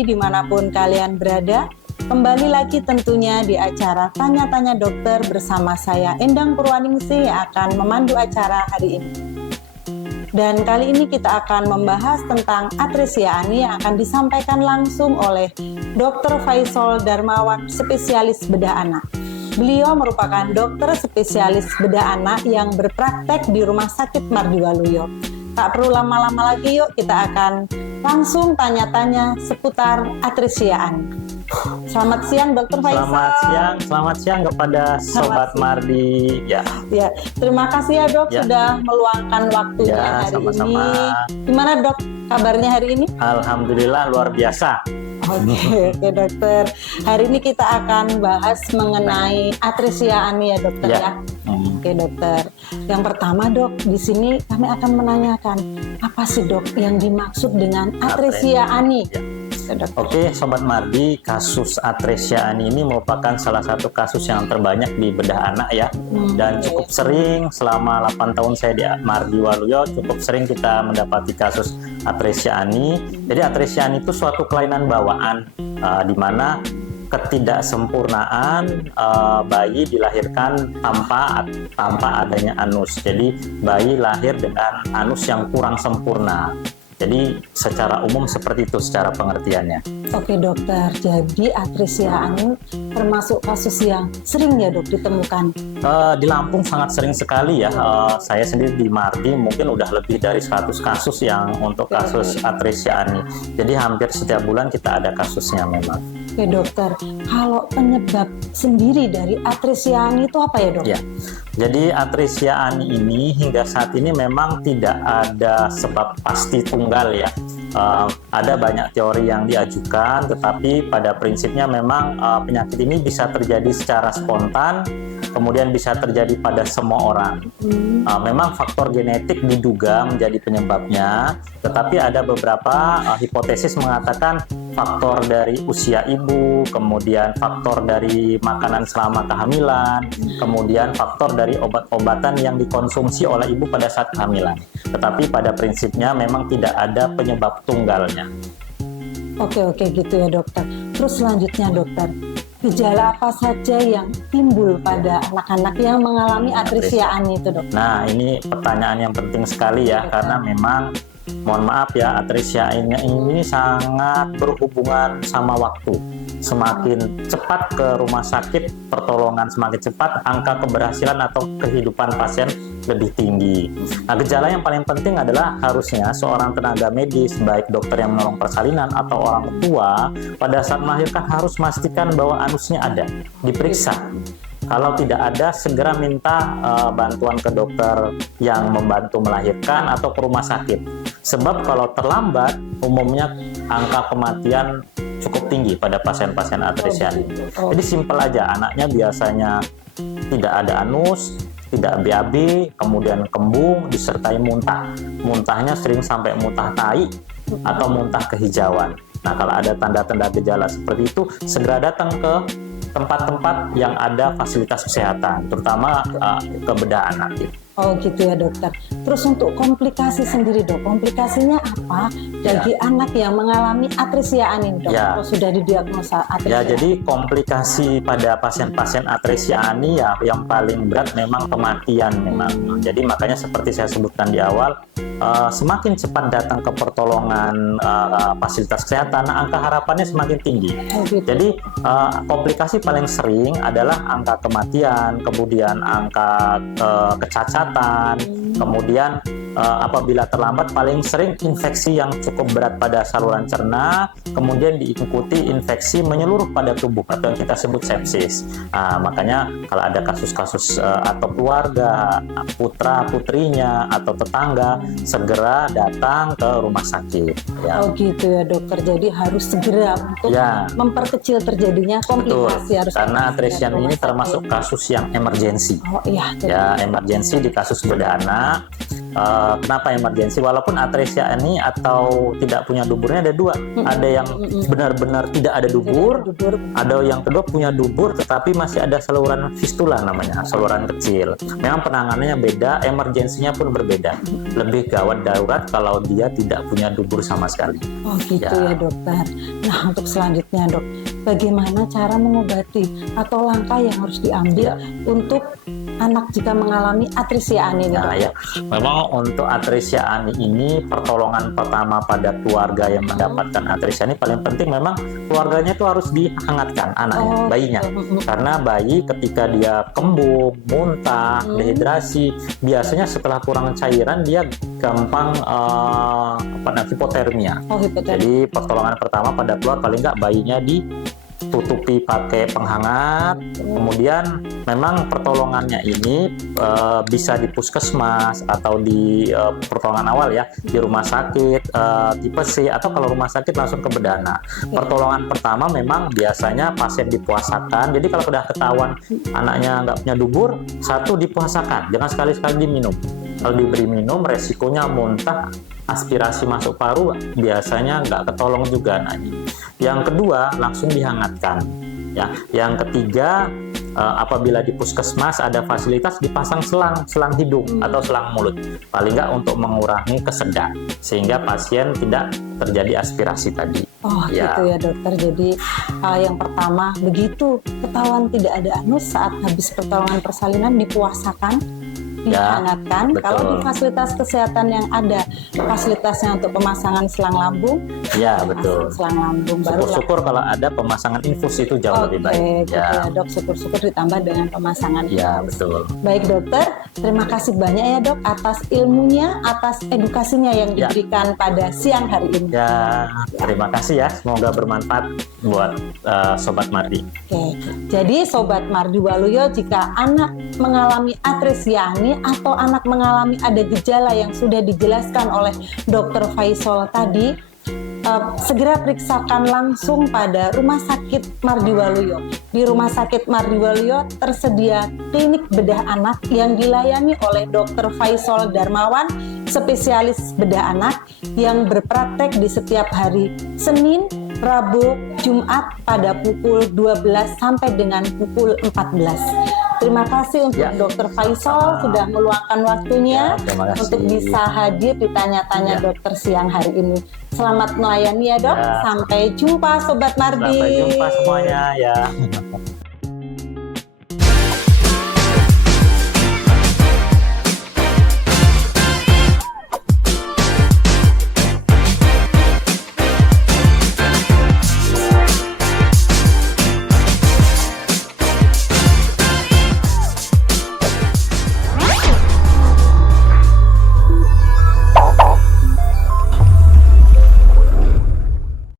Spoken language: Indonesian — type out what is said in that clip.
Mardi dimanapun kalian berada. Kembali lagi tentunya di acara Tanya-Tanya Dokter bersama saya Endang Purwaningsih yang akan memandu acara hari ini. Dan kali ini kita akan membahas tentang atresia ani yang akan disampaikan langsung oleh Dr. Faisal Darmawan, spesialis bedah anak. Beliau merupakan dokter spesialis bedah anak yang berpraktek di Rumah Sakit Mardi Waluyo. Tak perlu lama-lama lagi, yuk kita akan langsung tanya-tanya seputar atresia ani. Selamat siang Dokter Faisal. Selamat siang kepada Sobat Mardi. Ya, terima kasih ya Dok sudah meluangkan waktunya hari sama-sama. ini. Gimana Dok kabarnya hari ini? Alhamdulillah luar biasa. Oke dokter. Hari ini kita akan bahas mengenai atresia ani ya dokter ya. Oke dokter. Yang pertama Dok, di sini kami akan menanyakan apa sih Dok yang dimaksud dengan atresia ani? Oke, Sobat Mardi, kasus atresia ani ini merupakan salah satu kasus yang terbanyak di bedah anak ya. Dan cukup sering selama 8 tahun saya di Mardi Waluyo, cukup sering kita mendapati kasus atresia ani. Jadi atresia ani itu suatu kelainan bawaan di mana ketidaksempurnaan bayi dilahirkan tanpa adanya anus. Jadi bayi lahir dengan anus yang kurang sempurna. Jadi secara umum seperti itu secara pengertiannya. Oke dokter, jadi atresia ani termasuk kasus yang sering ya dok ditemukan? Di Lampung sangat sering sekali ya. Saya sendiri di Mardi mungkin udah lebih dari 100 kasus yang untuk kasus atresia ani. Jadi hampir setiap bulan kita ada kasusnya memang. Oke dokter, kalau penyebab sendiri dari atresia ani itu apa ya dok? Ya. Jadi atresia ani ini hingga saat ini memang tidak ada sebab pasti tunggal ya. Ada banyak teori yang diajukan, tetapi pada prinsipnya memang penyakit ini bisa terjadi secara spontan, kemudian bisa terjadi pada semua orang. Memang faktor genetik diduga menjadi penyebabnya, tetapi ada beberapa hipotesis mengatakan faktor dari usia ibu, kemudian faktor dari makanan selama kehamilan, kemudian faktor dari obat-obatan yang dikonsumsi oleh ibu pada saat kehamilan. Tetapi pada prinsipnya memang tidak ada penyebab tunggalnya. Oke gitu ya dokter. Terus selanjutnya dokter, gejala apa saja yang timbul pada anak-anak yang mengalami atresia ani itu dok? Nah ini pertanyaan yang penting sekali ya, karena memang mohon maaf ya, atresia ini sangat berhubungan sama waktu. Semakin cepat ke rumah sakit, pertolongan semakin cepat, angka keberhasilan atau kehidupan pasien lebih tinggi. Nah, gejala yang paling penting adalah harusnya seorang tenaga medis, baik dokter yang menolong persalinan atau orang tua, pada saat melahirkan harus memastikan bahwa anusnya ada, diperiksa. Kalau tidak ada, segera minta bantuan ke dokter yang membantu melahirkan atau ke rumah sakit. Sebab kalau terlambat, umumnya angka kematian cukup tinggi pada pasien-pasien atresia ani. Jadi simpel aja, anaknya biasanya tidak ada anus, tidak BAB, kemudian kembung, disertai muntah. Muntahnya sering sampai muntah tai atau muntah kehijauan. Nah, kalau ada tanda-tanda gejala seperti itu, segera datang ke tempat-tempat yang ada fasilitas kesehatan, terutama ke bedah anak. Oh gitu ya dokter. Terus untuk komplikasi sendiri dok, komplikasinya apa bagi anak yang mengalami atresia ani dok? Kalau sudah didiagnosa atresia. Ya, jadi komplikasi pada pasien-pasien atresia ani ya yang paling berat memang kematian memang. Jadi makanya seperti saya sebutkan di awal, semakin cepat datang ke pertolongan fasilitas kesehatan, angka harapannya semakin tinggi. Jadi komplikasi paling sering adalah angka kematian, kemudian angka kecacatan, kemudian apabila terlambat paling sering infeksi yang cukup berat pada saluran cerna, kemudian diikuti infeksi menyeluruh pada tubuh atau yang kita sebut sepsis. Makanya kalau ada kasus-kasus atau keluarga, putra putrinya atau tetangga, segera datang ke rumah sakit ya. Oh gitu ya dokter, jadi harus segera untuk memperkecil terjadinya komplikasi. Betul, karena atresia ini termasuk kasus yang emergensi. Emergensi di kasus bedah anak. kenapa emergensi? Walaupun atresia ini atau tidak punya duburnya ada dua. Ada yang benar-benar tidak ada dubur, ada yang kedua punya dubur tetapi masih ada saluran fistula namanya, saluran kecil. Memang penanganannya beda, emergensinya pun berbeda. Lebih gawat darurat kalau dia tidak punya dubur sama sekali. Oh gitu ya dokter. Nah untuk selanjutnya dok, bagaimana cara mengobati atau langkah yang harus diambil untuk anak jika mengalami atresia ani ini Nah, dok? ya. Memang untuk atresia ani ini pertolongan pertama pada keluarga yang mendapatkan atresia ini paling penting memang keluarganya itu harus dihangatkan anaknya, bayinya. Karena bayi ketika dia kembung, muntah, dehidrasi, biasanya setelah kurang cairan dia gampang hipotermia. Jadi pertolongan pertama pada keluarga paling nggak bayinya ditutupi pakai penghangat. Kemudian memang pertolongannya ini bisa di puskesmas atau di pertolongan awal ya di rumah sakit tipe C, atau kalau rumah sakit langsung ke bedana. Pertolongan pertama memang biasanya pasien dipuasakan. Jadi kalau sudah ketahuan anaknya nggak punya dubur, satu dipuasakan, jangan sekali-sekali diminum. Kalau diberi minum resikonya muntah, aspirasi masuk paru, biasanya nggak ketolong juga anaknya. Yang kedua langsung dihangatkan ya. Yang ketiga apabila di puskesmas ada fasilitas dipasang selang hidung atau selang mulut, paling nggak untuk mengurangi kesedak sehingga pasien tidak terjadi aspirasi tadi. Oh gitu ya dokter. Jadi yang pertama begitu ketahuan tidak ada anus saat habis pertolongan persalinan dipuasakan, dihangatkan. Kalau di fasilitas kesehatan yang ada fasilitasnya untuk pemasangan selang lambung, ya betul, selang lambung baru. Syukur-syukur kalau ada pemasangan infus itu jauh lebih baik. Gitu ya dok, syukur-syukur ditambah dengan pemasangan ya infus. Betul. Baik dokter, terima kasih banyak ya dok atas ilmunya, atas edukasinya yang diberikan pada siang hari ini. Ya, terima kasih ya, semoga bermanfaat buat Sobat Mardi. Oke, jadi Sobat Mardi Waluyo, jika anak mengalami atresia ani atau anak mengalami ada gejala yang sudah dijelaskan oleh Dr. Faisal tadi, segera periksakan langsung pada Rumah Sakit Mardi Waluyo. Di Rumah Sakit Mardi Waluyo tersedia klinik bedah anak yang dilayani oleh Dr. Faisal Darmawan, spesialis bedah anak yang berpraktek di setiap hari Senin, Rabu, Jumat pada pukul 12 sampai dengan pukul 14. Terima kasih untuk Dr. Faisal sudah meluangkan waktunya untuk bisa hadir di tanya-tanya dokter siang hari ini. Selamat melayani ya dok. Sampai jumpa Sobat Mardi. Sampai jumpa semuanya ya.